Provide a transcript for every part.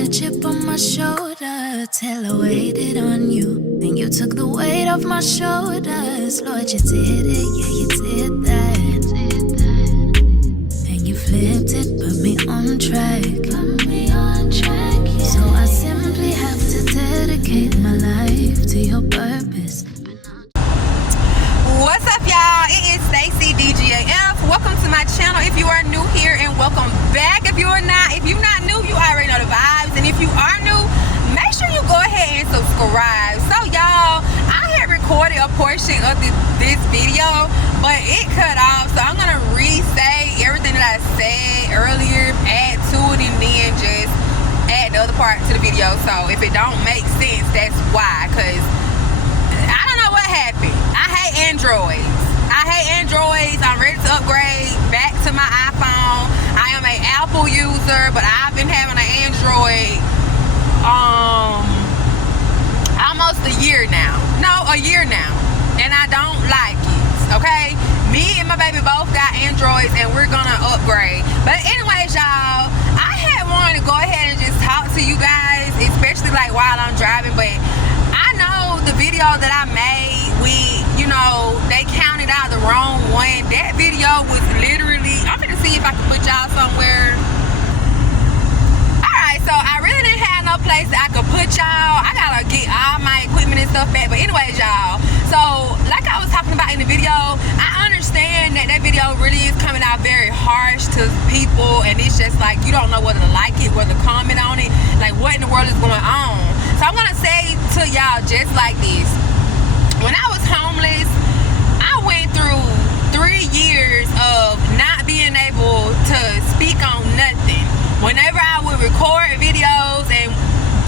a chip on my shoulder till I waited on you. Then you took the weight off my shoulders. Lord, you did it, yeah, you did that. And you flipped it, put me on track. So I simply have to dedicate my life to your purpose. What's up, y'all? It is Stacy DGAF. Welcome to my channel if you are new here, and welcome back if you are not. If you're not new, you already know the vibes, and if you are new, make sure you go ahead and subscribe. So y'all, I had recorded a portion of this video, but it cut off, so I'm gonna re-say everything that I said earlier, add to it, and then just add the other part to the video. So if it don't make sense, that's why, because I don't know what happened. I hate Androids. I'm ready to upgrade back to my iPhone. I am an Apple user, but I've been having an Android almost a year now. And I don't like it, okay? Me and my baby both got Androids, and we're gonna upgrade. But anyways, y'all, I had wanted to go ahead and just talk to you guys, especially like while I'm driving, but I know the video that I made with, they counted out the wrong one. That video was literally, I'm gonna see if I can put y'all somewhere. Alright, so I really didn't have no place that I could put y'all. I gotta get all my equipment and stuff back. But anyways, y'all, so like I was talking about in the video, I understand that video really is coming out very harsh to people, and it's just like you don't know whether to like it, whether to comment on it, like what in the world is going on. So I'm gonna say to y'all just like this. When I was homeless, I went through 3 years of not being able to speak on nothing. Whenever I would record videos and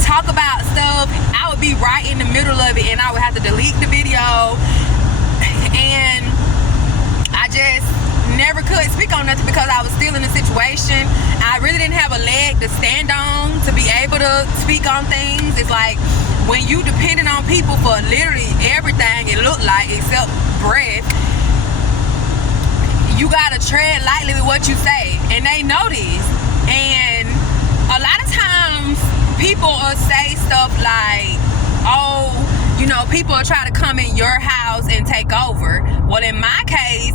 talk about stuff, I would be right in the middle of it, and I would have to delete the video, and I just never could speak on nothing because I was still in a situation. I really didn't have a leg to stand on to be able to speak on things. It's like when you depending on people for literally everything, it looked like, except breath, you gotta tread lightly with what you say, and they know this. And a lot of times people will say stuff like, oh, people will try to come in your house and take over. Well, in my case,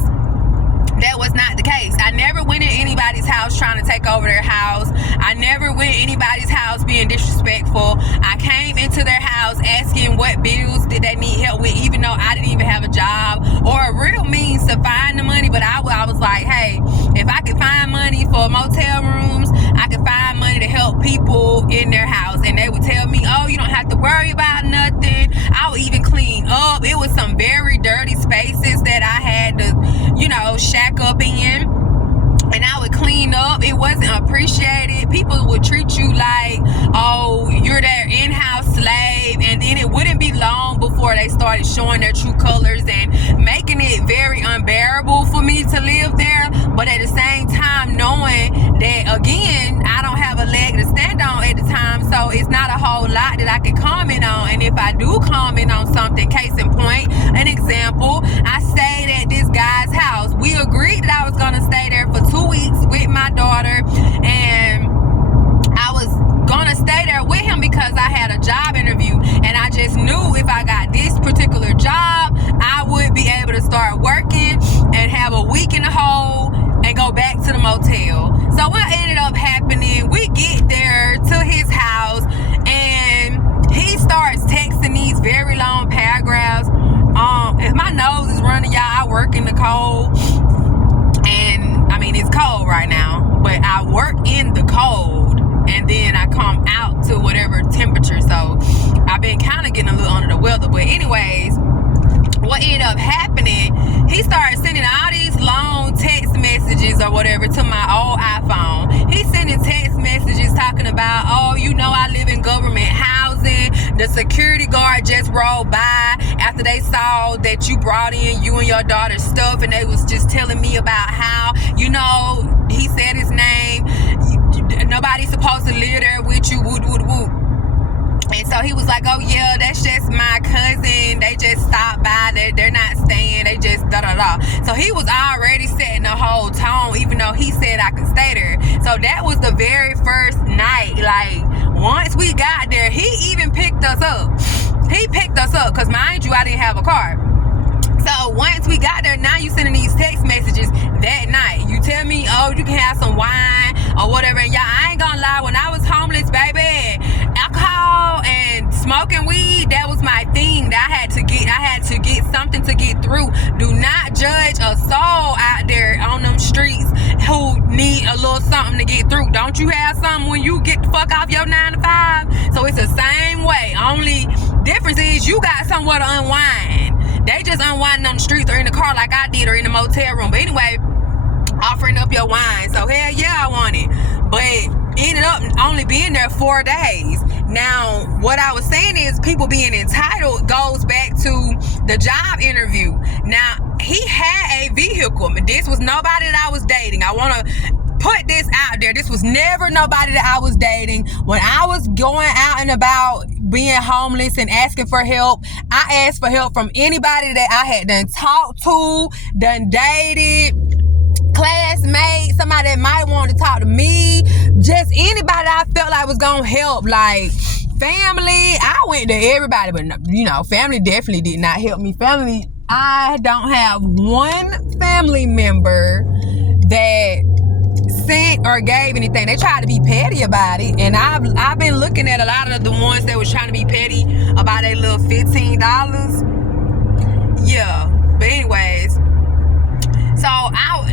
that was not the case. I never went in anybody's house trying to take over their house. I never went in anybody's house being disrespectful. I came into their house asking what bills did they need help with, even though I didn't even have a job or a real means to find the money. But I was like, hey, if I could find money for motel rooms, I could find money to help people in their house. And they would tell me, oh, you don't have to worry about nothing. I would even clean up. It was some very dirty spaces that I had to, shack up in, and I would clean up. It wasn't appreciated. People would treat you like, oh, you're their in-house slave, and then it wouldn't be long before they started showing their true colors and making it very unbearable for me to live there. But at the same time, knowing that, again, I don't have a leg to stand on at the time, so it's not a whole lot that I can comment on. And if I do comment on something, case in point, an example, I stayed at this guy's house. We agreed that I was going to stay there for 2 weeks with my daughter, and I was going to stay there with him because I had a job interview, and I just knew if I got this particular job, I would be able to start working and have a week in the hole and go back to the motel. So what ended up happening, we get there to his house, and he starts texting these very long paragraphs. If my nose is running, y'all, I work in the cold, and I mean it's cold right now, but I work in the cold, and then I come out to whatever temperature. So I've been kind of getting a little under the weather. But anyways, what ended up happening, he started sending all these long text messages or whatever to my old iPhone. He's sending text messages talking about, oh, I live in government housing. The security guard just rolled by after they saw that you brought in you and your daughter's stuff, and they was just telling me about how, he said his name, nobody's supposed to live there with you, woot, woot, woot. And so he was like, oh yeah, that's just my cousin. They just stopped by. They're not staying. They just da-da-da. So he was already setting the whole tone, even though he said I could stay there. So that was the very first night. Like, got there, he even picked us up. He picked us up, because mind you, I didn't have a car. So once we got there, now you sending these text messages that night. You tell me, oh, you can have some wine or whatever. And y'all, I ain't gonna lie, when I was homeless, baby, alcohol and smoking weed, that was my thing that I had to get. I had to get something to get through. Do not judge a soul out there on them streets who need a little something to get through. Don't you have something when you get the fuck off your 9 to 5? So it's the same way. Only difference is you got somewhere to unwind. They just unwinding on the streets or in the car like I did, or in the motel room. But anyway, offering up your wine. So hell yeah, I want it. But ended up only being there 4 days. Now, what I was saying is people being entitled goes back to the job interview. Now, he had a vehicle. This was nobody that I was dating. I want to put this out there. This was never nobody that I was dating. When I was going out and about being homeless and asking for help, I asked for help from anybody that I had done talked to, done dated, classmate, somebody that might want to talk to me, just anybody I felt like was gonna help. Like family, I went to everybody, but family definitely did not help me. Family, I don't have one family member that sent or gave anything. They tried to be petty about it, and I've been looking at a lot of the ones that was trying to be petty about their little $15. Yeah, but anyways, so I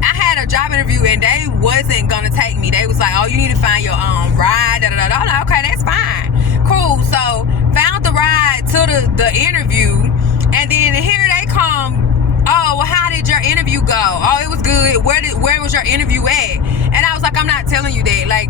had a job interview and they wasn't gonna take me. They was like, oh, you need to find your ride, da da da. I'm like, okay, that's fine, cool. So found the ride to the interview, and then here they come. Oh, well, how did your interview go? Oh, it was good. Where was your interview at? And I was like, I'm not telling you that. Like,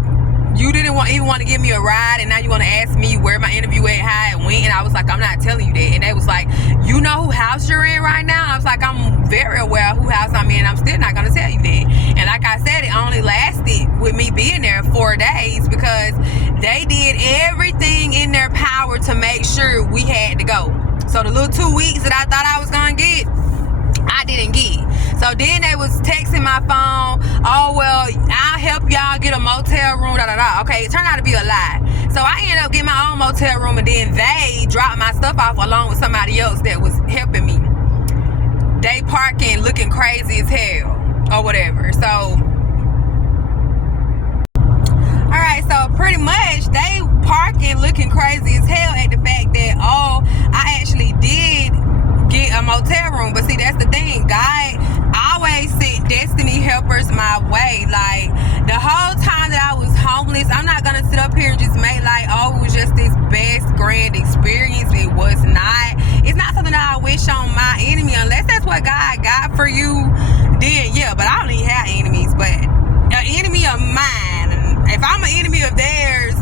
you didn't even want to give me a ride, and now you want to ask me where my interview at, how it went. And I was like, I'm not telling you that. And they was like, you know who house you're in right now? And I was like, I'm very aware of who house I'm in. I'm still not going to tell you that. And like I said, it only lasted with me being there 4 days because they did everything in their power to make sure we had to go. So the little 2 weeks that I thought I was going to get, I didn't get. So then they was texting my phone, oh, well, I'll help y'all get a motel room, da da da. Okay, it turned out to be a lie. So I ended up getting my own motel room, and then they dropped my stuff off along with somebody else that was helping me. They parking looking crazy as hell or whatever. So alright, so pretty much they parking looking crazy as hell at the fact that, oh, I actually did get a motel room. But see, that's the thing, God always sent destiny helpers my way. Like the whole time that I was homeless, I'm not gonna sit up here and just make like, oh, it was just this best grand experience. It was not. It's not something that I wish on my enemy, unless that's what God got for you. Then yeah, but I don't even have enemies. But an enemy of mine, if I'm an enemy of theirs,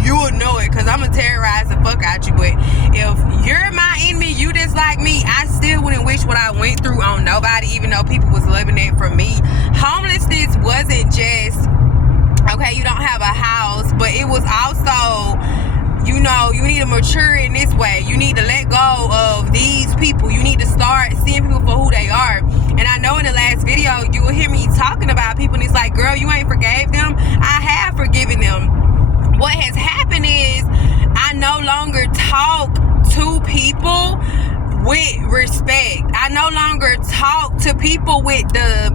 you would know it, because I'm gonna terrorize the fuck out you. But if you're my enemy, you dislike me, I still wouldn't wish what I went through on nobody, even though people was living it for me. Homelessness wasn't just, okay, you don't have a house, but it was also, you need to mature in this way. You need to let go of these people. You need to start seeing people for who they are. And I know in the last video, you will hear me talking about people, and it's like, girl, you ain't forgave them. I have forgiven them. What has happened is I no longer talk to people with respect. I no longer talk to people with the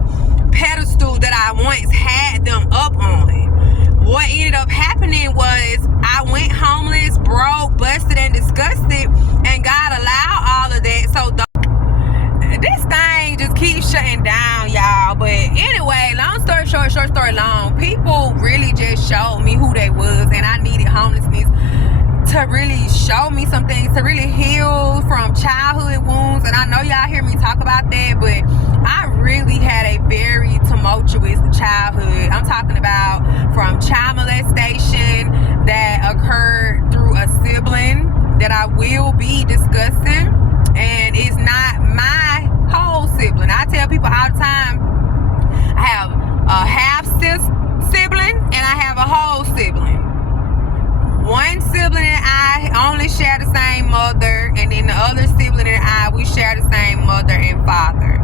pedestal that I once had them up on. What ended up happening was I went homeless, broke, busted, and disgusted, and God allowed all of that. So this thing just keeps shutting down, y'all. But anyway, long story short, short story long, people really just showed me who they was, and I needed homelessness to really show me some things, to really heal from childhood wounds. And I know y'all hear me talk about that, but I really had a very tumultuous childhood. I'm talking about from child molestation that occurred through a sibling that I will be discussing, and it's not my whole sibling. I tell people all the time, I have a half sibling and I have a whole sibling. One sibling and I only share the same mother, and then the other sibling and I, we share the same mother and father.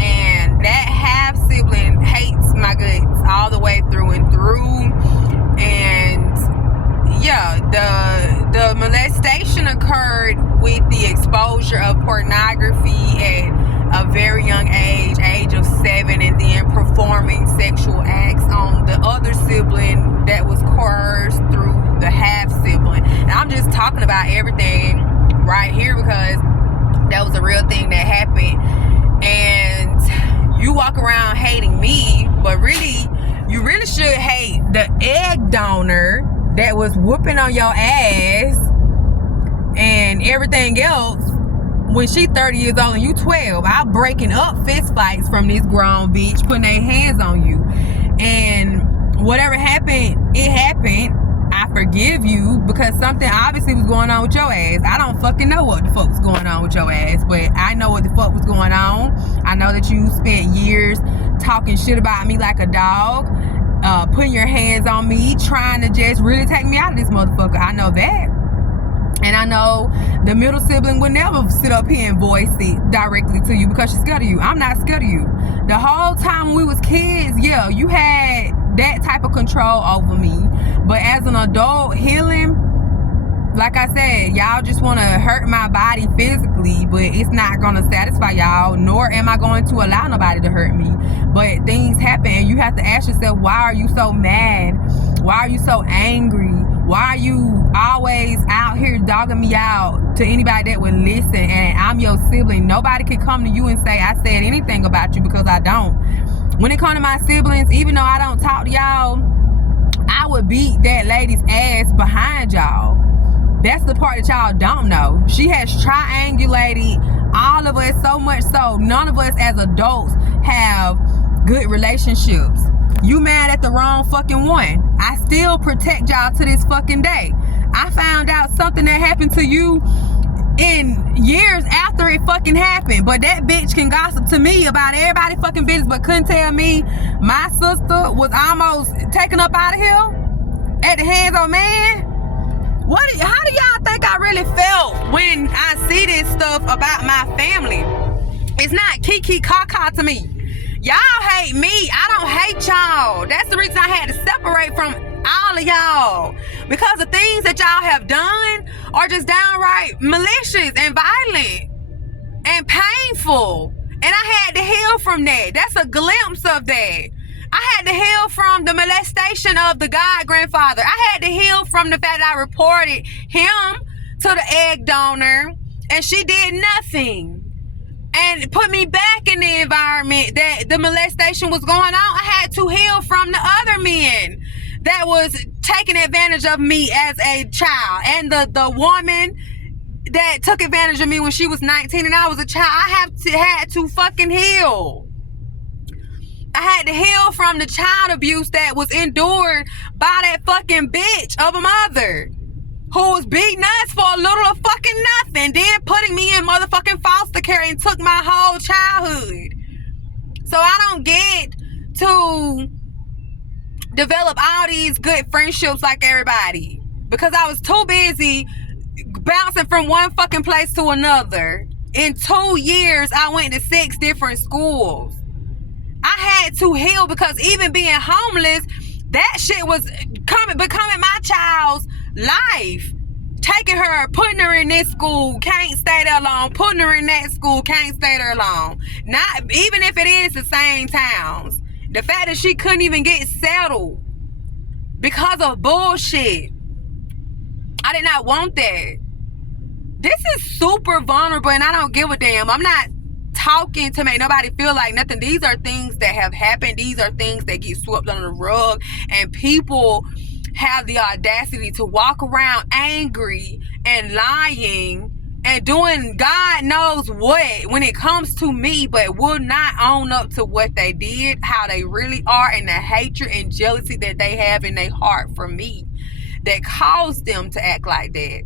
And that half sibling hates my guts all the way through and through. And yeah, occurred with the exposure of pornography at a very young age of 7, and then performing sexual acts on the other sibling that was coerced through the half sibling. And I'm just talking about everything right here because that was a real thing that happened. And you walk around hating me, but really, you really should hate the egg donor that was whooping on your ass and everything else when she 30 years old and you 12. I'm breaking up fist fights from this grown bitch putting their hands on you. And whatever happened, it happened. I forgive you because something obviously was going on with your ass. I don't fucking know what the fuck was going on with your ass, but I know what the fuck was going on. I know that you spent years talking shit about me like a dog, putting your hands on me, trying to just really take me out of this motherfucker. I know that. And I know the middle sibling would never sit up here and voice it directly to you because she's scared of you. I'm not scared of you. The whole time when we was kids, yeah, you had that type of control over me. But as an adult, healing, like I said, y'all just want to hurt my body physically, but it's not going to satisfy y'all, nor am I going to allow nobody to hurt me. But things happen, and you have to ask yourself, why are you so mad? Why are you so angry? Why are you always out here dogging me out to anybody that would listen? And I'm your sibling. Nobody can come to you and say I said anything about you because I don't. When it comes to my siblings, even though I don't talk to y'all, I would beat that lady's ass behind y'all. That's the part that y'all don't know. She has triangulated all of us so much so none of us as adults have good relationships. You mad at the wrong fucking one. I still protect y'all to this fucking day. I found out something that happened to you in years after it fucking happened, but that bitch can gossip to me about everybody fucking business, but couldn't tell me my sister was almost taken up out of here at the hands of a man. How do y'all think I really felt when I see this stuff about my family? It's not kiki kaka to me. Y'all hate me. I don't hate y'all. That's the reason I had to separate from all of y'all, because the things that y'all have done are just downright malicious and violent and painful, and I had to heal from that. That's a glimpse of that. I had to heal from the molestation of the god grandfather. I had to heal from the fact that I reported him to the egg donor and she did nothing and put me back in the environment that the molestation was going on. I had to heal from the other men that was taking advantage of me as a child, and the woman that took advantage of me when she was 19 and I was a child. I had to fucking heal. I had to heal from the child abuse that was endured by that fucking bitch of a mother who was beating us for a little of fucking nothing, then putting me in motherfucking foster care and took my whole childhood. So I don't get to develop all these good friendships like everybody because I was too busy bouncing from one fucking place to another. In 2 years, I went to 6 different schools. I had to heal because even being homeless, that shit was becoming my child's life. Taking her, putting her in this school, can't stay there long. Putting her in that school, can't stay there long. Not even if it is the same towns. The fact that she couldn't even get settled because of bullshit. I did not want that. This is super vulnerable and I don't give a damn. I'm not talking to make nobody feel like nothing. These are things that have happened. These are things that get swept under the rug, and people have the audacity to walk around angry and lying and doing God knows what when it comes to me, but will not own up to what they did, how they really are, and the hatred and jealousy that they have in their heart for me that caused them to act like that.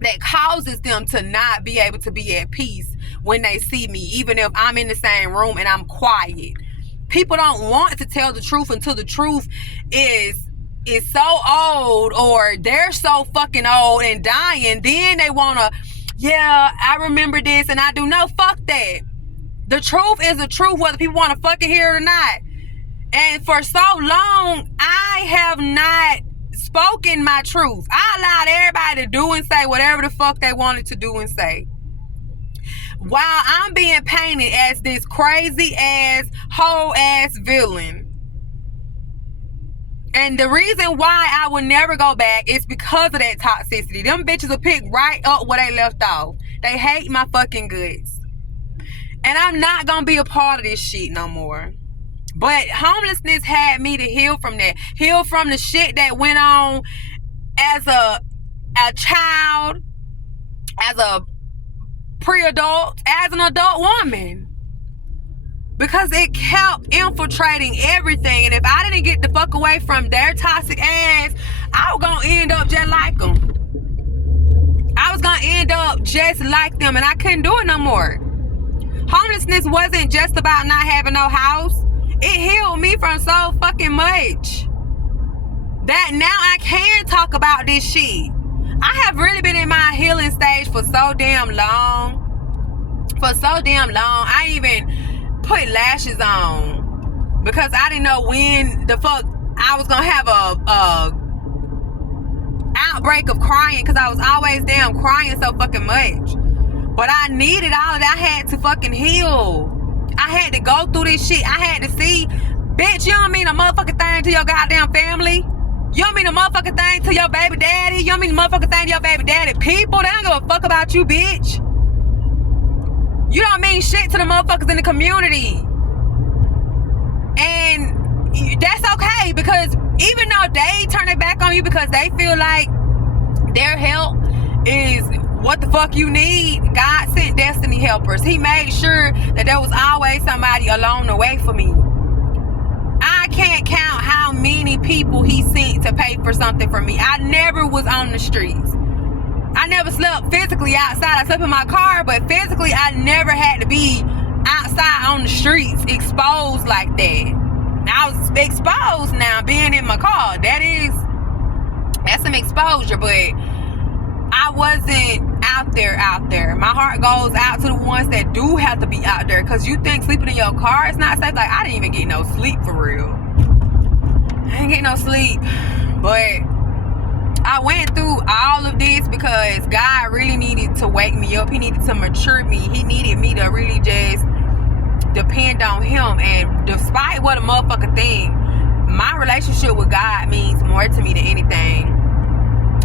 That causes them to not be able to be at peace when they see me, even if I'm in the same room and I'm quiet. People don't want to tell the truth until the truth is so old, or they're so fucking old and dying. Then they want to, yeah, I remember this and I do. No, fuck that. The truth is the truth, whether people want to fucking hear it or not. And for so long, I have not spoken my truth. I allowed everybody to do and say whatever the fuck they wanted to do and say. While I'm being painted as this crazy ass, whole ass villain. And the reason why I will never go back is because of that toxicity. Them bitches will pick right up where they left off. They hate my fucking guts. And I'm not gonna be a part of this shit no more. But homelessness had me to heal from that. Heal from the shit that went on as a child, as a pre-adult, as an adult woman. Because it kept infiltrating everything. And if I didn't get the fuck away from their toxic ass, I was gonna end up just like them. I was gonna end up just like them, and I couldn't do it no more. Homelessness wasn't just about not having no house. It healed me from so fucking much that now I can talk about this shit. I have really been in my healing stage for so damn long. I even put lashes on because I didn't know when the fuck I was gonna have a outbreak of crying, because I was always damn crying so fucking much. But I needed all of that. I had to fucking heal. I had to go through this shit. I had to see, bitch, you don't mean a motherfucking thing to your goddamn family. You don't mean a motherfucking thing to your baby daddy. You don't mean a motherfucking thing to your baby daddy. People, they don't give a fuck about you, bitch. You don't mean shit to the motherfuckers in the community. And that's okay, because even though they turn their back on you because they feel like their help is what the fuck you need, God sent destiny helpers. He made sure that there was always somebody along the way for me. I can't count how many people he sent to pay for something for me. I never was on the streets. I never slept physically outside. I slept in my car, but physically I never had to be outside on the streets exposed like that. I was exposed now being in my car. That's some exposure, but I wasn't out there. My heart goes out to the ones that do have to be out there, because you think sleeping in your car is not safe. Like, I didn't even get no sleep for real. I didn't get no sleep, but I went through all of this because God really needed to wake me up. He needed to mature me. He needed me to really just depend on him. And despite what a motherfucker think, my relationship with God means more to me than anything.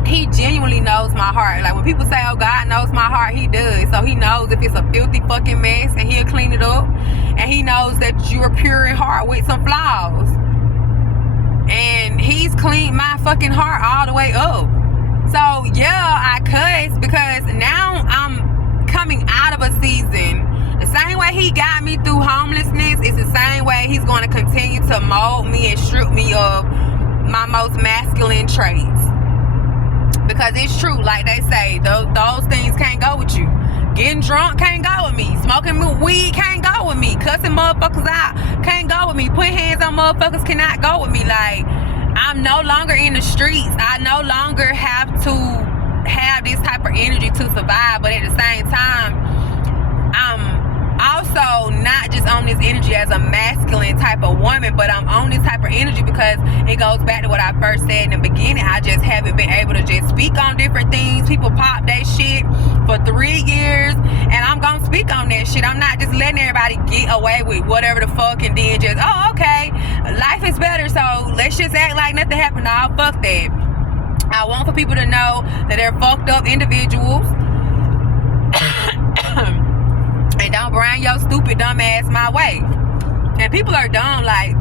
He genuinely knows my heart. Like, when people say, oh, God knows my heart, he does. So he knows if it's a filthy fucking mess, and he'll clean it up. And he knows that you're pure in heart with some flaws. And he's cleaned my fucking heart all the way up. So yeah, I cuss because now I'm coming out of a season. The same way he got me through homelessness is the same way he's going to continue to mold me and strip me of my most masculine traits. Because it's true, like they say, those things can't go with you. Getting drunk can't go with me. Smoking weed can't go with me. Cussing motherfuckers out can't go with me. Putting hands on motherfuckers cannot go with me. Like, I'm no longer in the streets. I no longer have to have this type of energy to survive. But at the same time, I'm also not just on this energy as a masculine type of woman, but I'm on this type of energy because it goes back to what I first said in the beginning. I just haven't been able to just speak on different things. People pop that shit for 3 years, and I'm gonna speak on that shit. I'm not just letting everybody get away with whatever the fuck and then just, oh, okay, life is better, so let's just act like nothing happened. No, fuck that. I want for people to know that they're fucked up individuals. And don't bring your stupid dumb ass my way. And people are dumb. Like,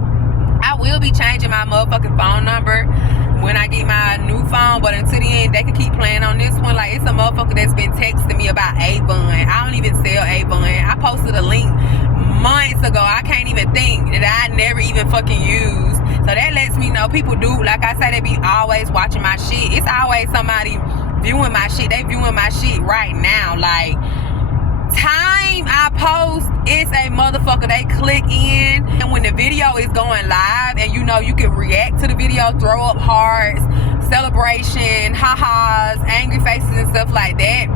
I will be changing my motherfucking phone number when I get my new phone, but until the end, they can keep playing on this one. Like, it's a motherfucker that's been texting me about Avon. I don't even sell Avon. I posted a link months ago. I can't even think that I never even fucking used. So that lets me know people do, like I said, they be always watching my shit. It's always somebody viewing my shit. They viewing my shit right now. Like, time I post, it's a motherfucker. They click in, and when the video is going live, and you know you can react to the video, throw up hearts, celebration, ha-has, angry faces and stuff like that.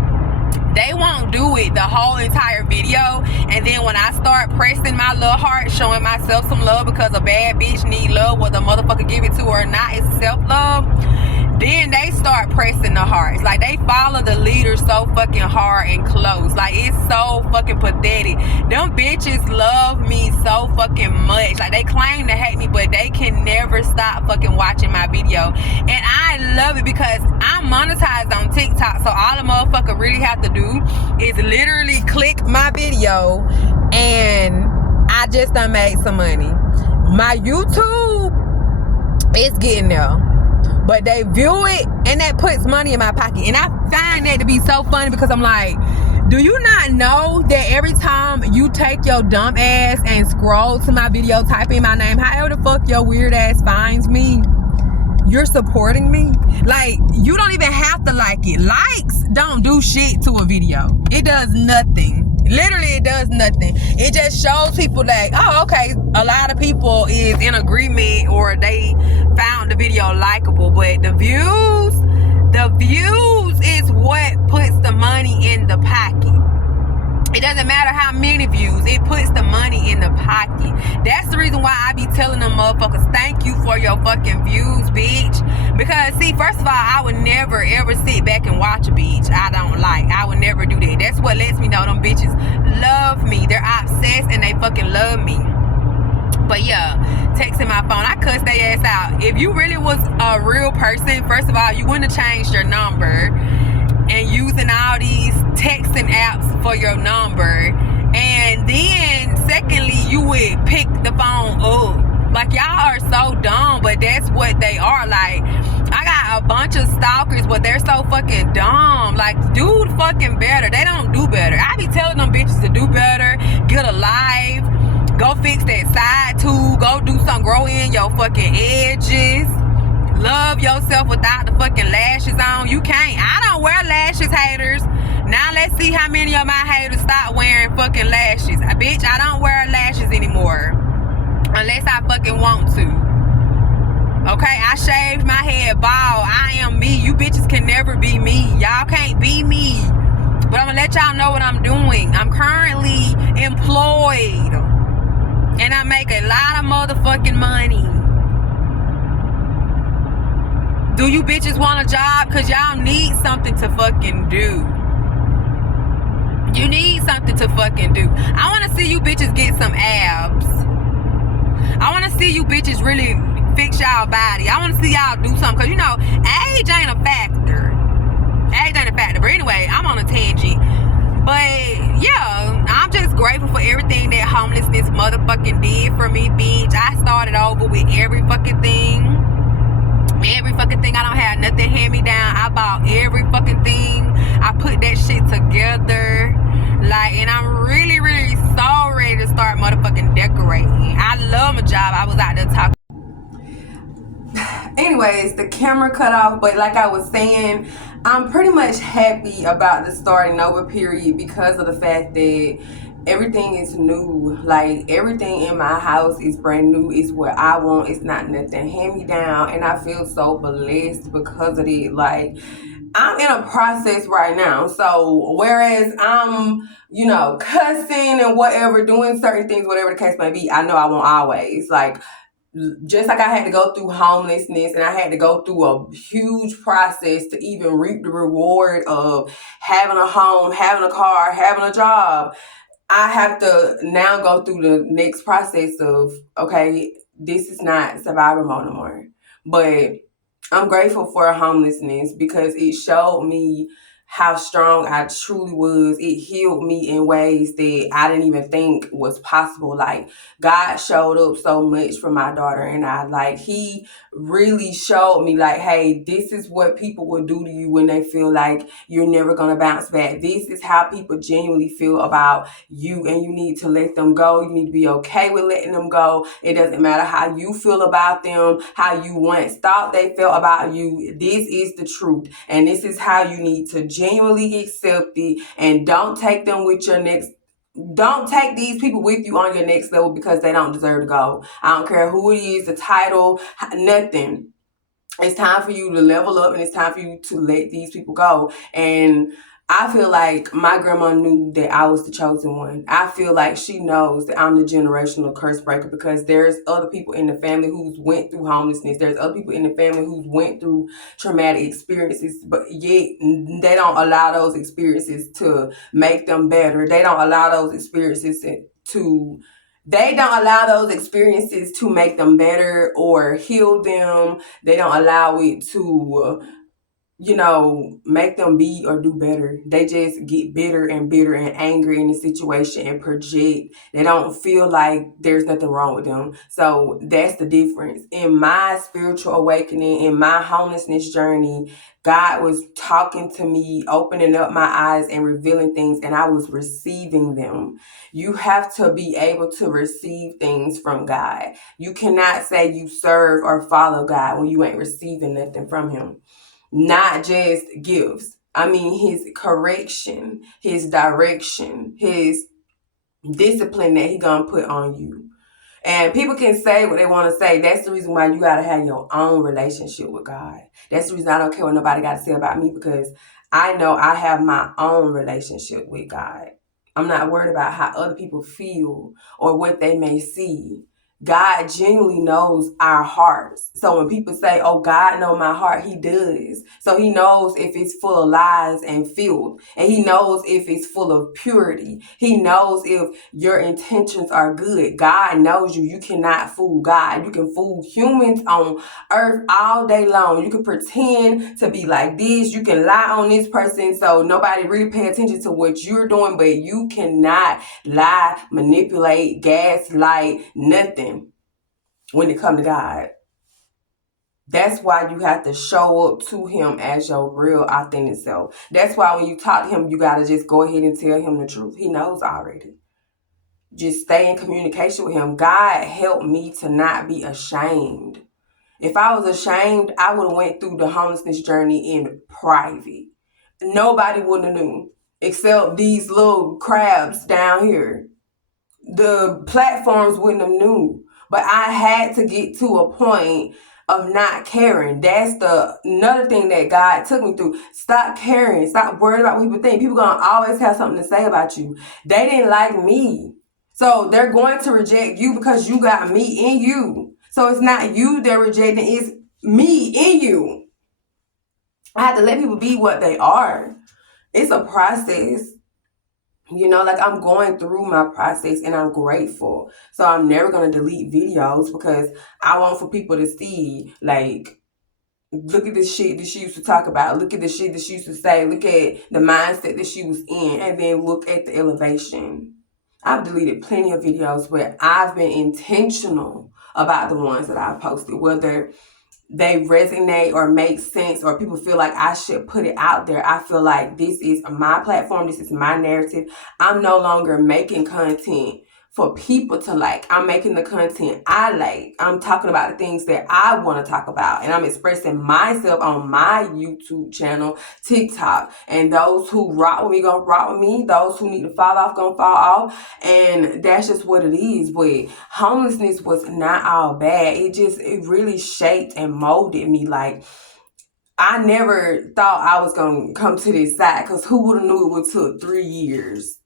They won't do it the whole entire video. And then when I start pressing my little heart, showing myself some love, because a bad bitch need love, whether a motherfucker give it to her or not, it's self-love. start pressing the hearts. Like, they follow the leader so fucking hard and close. Like, it's so fucking pathetic. Them bitches love me so fucking much. Like, they claim to hate me, but they can never stop fucking watching my video. And I love it because I'm monetized on TikTok, so all the motherfucker really have to do is literally click my video, and I just done made some money. My YouTube is getting there, but they view it and that puts money in my pocket. And I find that to be so funny because I'm like, do you not know that every time you take your dumb ass and scroll to my video, type in my name, however the fuck your weird ass finds me, you're supporting me? Like, you don't even have to like it. Likes don't do shit to a video. It does nothing. Literally, it does nothing. It just shows people that, oh, okay, a lot of people is in agreement or they found the video likable. But the views is what puts the money in the pocket. It doesn't matter how many views, it puts the money in the pocket. That's the reason why I be telling them motherfuckers, thank you for your fucking views, bitch. Because, see, first of all, I would never ever sit back and watch a bitch I don't like. I would never do that. That's what lets me know them bitches love me. They're obsessed and they fucking love me. But yeah, texting my phone, I cussed their ass out. If you really was a real person, first of all, you wouldn't have changed your number and using all these texting apps for your number. And then secondly, you would pick the phone up. Like, y'all are so dumb, but that's what they are. Like, I got a bunch of stalkers, but they're so fucking dumb. Like, do fucking better. They don't do better. I be telling them bitches to do better, get a life, go fix that side tooth, go do something, grow in your fucking edges. Love yourself without the fucking lashes on. You can't. I don't wear lashes, haters. Now let's see how many of my haters stop wearing fucking lashes. Bitch, I don't wear lashes anymore. Unless I fucking want to. Okay, I shaved my head bald. I am me. You bitches can never be me. Y'all can't be me. But I'm gonna let y'all know what I'm doing. I'm currently employed. And I make a lot of motherfucking money. Do you bitches want a job? Because y'all need something to fucking do. You need something to fucking do. I want to see you bitches get some abs. I want to see you bitches really fix y'all body. I want to see y'all do something. Because, you know, age ain't a factor. Age ain't a factor. But anyway, I'm on a tangent. But, yeah, I'm just grateful for everything that homelessness motherfucking did for me, bitch. I started over with every fucking thing. Every fucking thing. I don't have nothing hand me down. I bought every fucking thing. I put that shit together. Like, and I'm really, really so ready to start motherfucking decorating. I love my job. I was out there talking. Anyways, the camera cut off, but like I was saying, I'm pretty much happy about the starting over period because of the fact that everything is new. Like, everything in my house is brand new. It's what I want. It's not nothing hand me down, and I feel so blessed because of it. Like, I'm in a process right now. So whereas I'm, you know, cussing and whatever, doing certain things, whatever the case may be, I know I won't always. Like, just like I had to go through homelessness and I had to go through a huge process to even reap the reward of having a home, having a car, having a job, I have to now go through the next process of, okay, this is not survival mode no more. But I'm grateful for homelessness because it showed me how strong I truly was. It healed me in ways that I didn't even think was possible. Like, God showed up so much for my daughter and I. Like, he really showed me, like, hey, this is what people will do to you when they feel like you're never going to bounce back. This is how people genuinely feel about you, and you need to let them go. You need to be okay with letting them go. It doesn't matter how you feel about them, how you once thought they felt about you. This is the truth, and this is how you need to genuinely accept it, and don't take these people with you on your next level because they don't deserve to go. I don't care who it is, the title, nothing. It's time for you to level up, and it's time for you to let these people go. And I feel like my grandma knew that I was the chosen one. I feel like she knows that I'm the generational curse breaker because there's other people in the family who's went through homelessness. There's other people in the family who's went through traumatic experiences, but yet they don't allow those experiences to make them better. They don't allow those experiences to make them better or heal them. They don't allow it to make them be or do better. They just get bitter and bitter and angry in the situation and project. They don't feel like there's nothing wrong with them. So that's the difference. In my spiritual awakening, in my homelessness journey, God was talking to me, opening up my eyes and revealing things, and I was receiving them. You have to be able to receive things from God. You cannot say you serve or follow God when you ain't receiving nothing from him. Not just gifts. I mean, his correction, his direction, his discipline that he gonna put on you. And people can say what they want to say. That's the reason why you got to have your own relationship with God. That's the reason I don't care what nobody got to say about me, because I know I have my own relationship with God. I'm not worried about how other people feel or what they may see. God genuinely knows our hearts. So when people say, oh, God knows my heart, he does. So he knows if it's full of lies and filth. And he knows if it's full of purity. He knows if your intentions are good. God knows you. You cannot fool God. You can fool humans on earth all day long. You can pretend to be like this. You can lie on this person so nobody really pay attention to what you're doing, but you cannot lie, manipulate, gaslight, nothing when it comes to God. That's why you have to show up to him as your real authentic self. That's why when you talk to him, you got to just go ahead and tell him the truth. He knows already. Just stay in communication with him. God helped me to not be ashamed. If I was ashamed, I would have went through the homelessness journey in private. Nobody would have known except these little crabs down here. The platforms wouldn't have knew. But I had to get to a point of not caring. That's another thing that God took me through. Stop caring. Stop worrying about what people think. People gonna always have something to say about you. They didn't like me. So they're going to reject you because you got me in you. So it's not you they're rejecting, it's me in you. I have to let people be what they are. It's a process. Like I'm going through my process and I'm grateful. So I'm never going to delete videos because I want for people to see, like, look at the shit that she used to talk about. Look at the shit that she used to say. Look at the mindset that she was in. And then look at the elevation. I've deleted plenty of videos, but I've been intentional about the ones that I've posted, whether they resonate or make sense or people feel like I should put it out there. I feel like this is my platform. This is my narrative. I'm no longer making content for people to like. I'm making the content I like. I'm talking about the things that I want to talk about. And I'm expressing myself on my YouTube channel, TikTok. And those who rock with me, gonna rock with me. Those who need to fall off, gonna fall off. And that's just what it is. But homelessness was not all bad. It really shaped and molded me. Like, I never thought I was gonna come to this side, because who would have knew it would took 3 years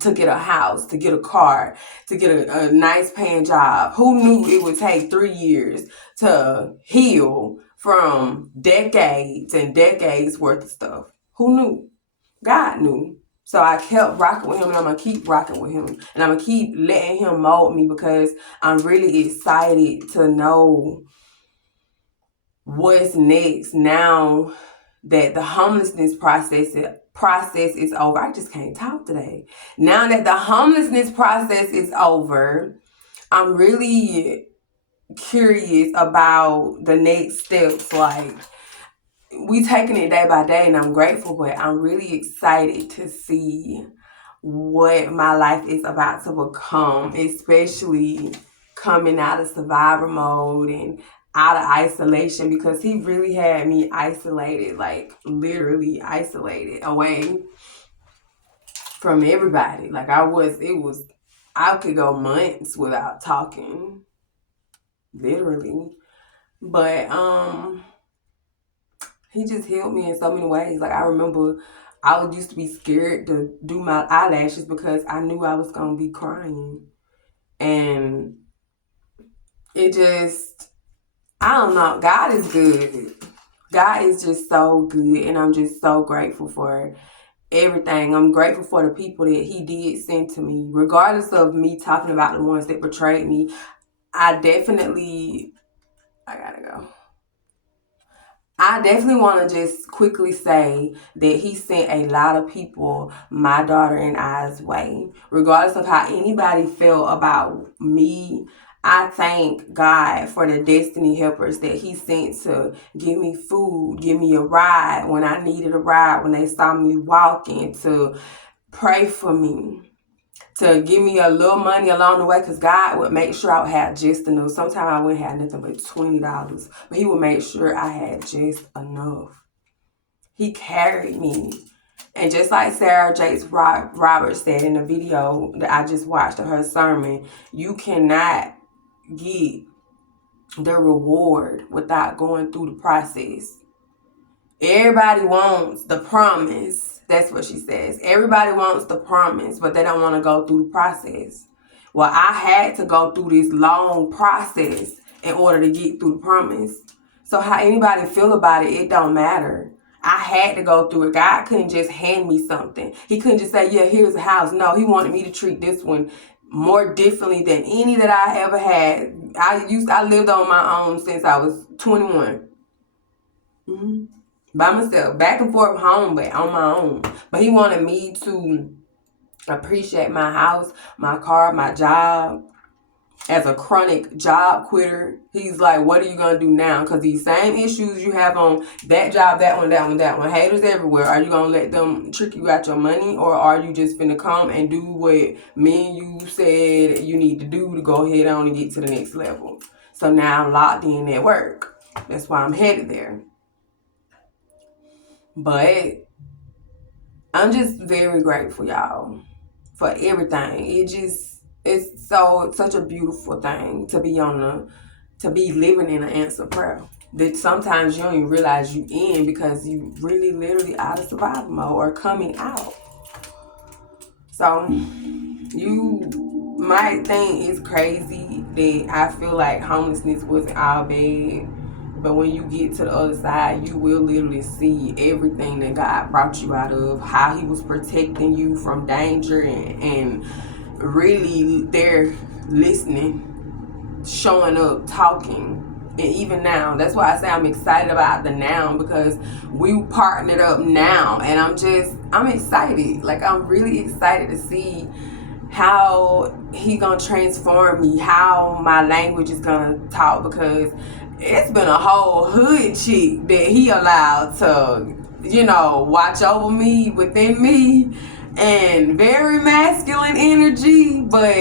to get a house, to get a car, to get a nice paying job. Who knew it would take 3 years to heal from decades and decades worth of stuff? Who knew? God knew. So I kept rocking with him, and I'm going to keep rocking with him. And I'm going to keep letting him mold me, because I'm really excited to know what's next now that the homelessness process is over. I just can't talk today. Now that the homelessness process is over, I'm really curious about the next steps. Like, we taking it day by day, and I'm grateful, but I'm really excited to see what my life is about to become, especially coming out of survivor mode and out of isolation, because he really had me isolated, like literally isolated away from everybody. Like I could go months without talking, literally. But he just healed me in so many ways. Like, I remember I used to be scared to do my eyelashes because I knew I was going to be crying. And it just, I don't know. God is good. God is just so good. And I'm just so grateful for everything. I'm grateful for the people that he did send to me. Regardless of me talking about the ones that betrayed me, I definitely want to just quickly say that he sent a lot of people my daughter and I's way. Regardless of how anybody felt about me, I thank God for the destiny helpers that he sent to give me food, give me a ride when I needed a ride, when they saw me walking, to pray for me, to give me a little money along the way, because God would make sure I would have just enough. Sometimes I wouldn't have nothing but $20, but he would make sure I had just enough. He carried me. And just like Sarah Jakes Roberts said in the video that I just watched of her sermon, you cannot get the reward without going through the process. Everybody wants the promise. That's what she says. Everybody wants the promise, but they don't want to go through the process. Well, I had to go through this long process in order to get through the promise. So how anybody feel about it, it don't matter. I had to go through it. God couldn't just hand me something. He couldn't just say, yeah, here's a house. No, he wanted me to treat this one more differently than any that I ever had. I lived on my own since I was 21. By myself, back and forth home, but on my own. But he wanted me to appreciate my house, my car, my job. As a chronic job quitter, he's like, what are you going to do now? Because these same issues you have on that job, that one, haters everywhere. Are you going to let them trick you out your money? Or are you just finna come and do what me and you said you need to do to go ahead on and get to the next level? So now I'm locked in at work. That's why I'm headed there. But I'm just very grateful, y'all, for everything. It's such a beautiful thing to be living in an answered prayer that sometimes you don't even realize you in, because you really literally out of survival mode or coming out. So you might think it's crazy that I feel like homelessness wasn't all bad. But when you get to the other side, you will literally see everything that God brought you out of, how he was protecting you from danger, and really there listening, showing up, talking. And even now, that's why I say I'm excited about the now, because we partnered up now. And I'm excited. Like, I'm really excited to see how he gonna transform me, how my language is gonna talk, because it's been a whole hood chick that he allowed to, watch over me, within me, and very masculine energy. But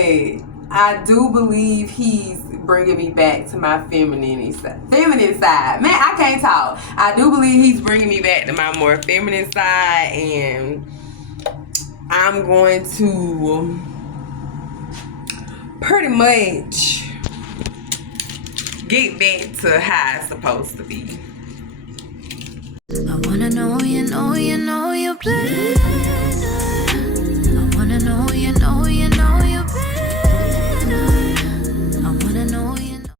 I do believe he's bringing me back to my feminine side. Man, I can't talk. I do believe he's bringing me back to my more feminine side, and I'm going to pretty much get back to how it's supposed to be. I wanna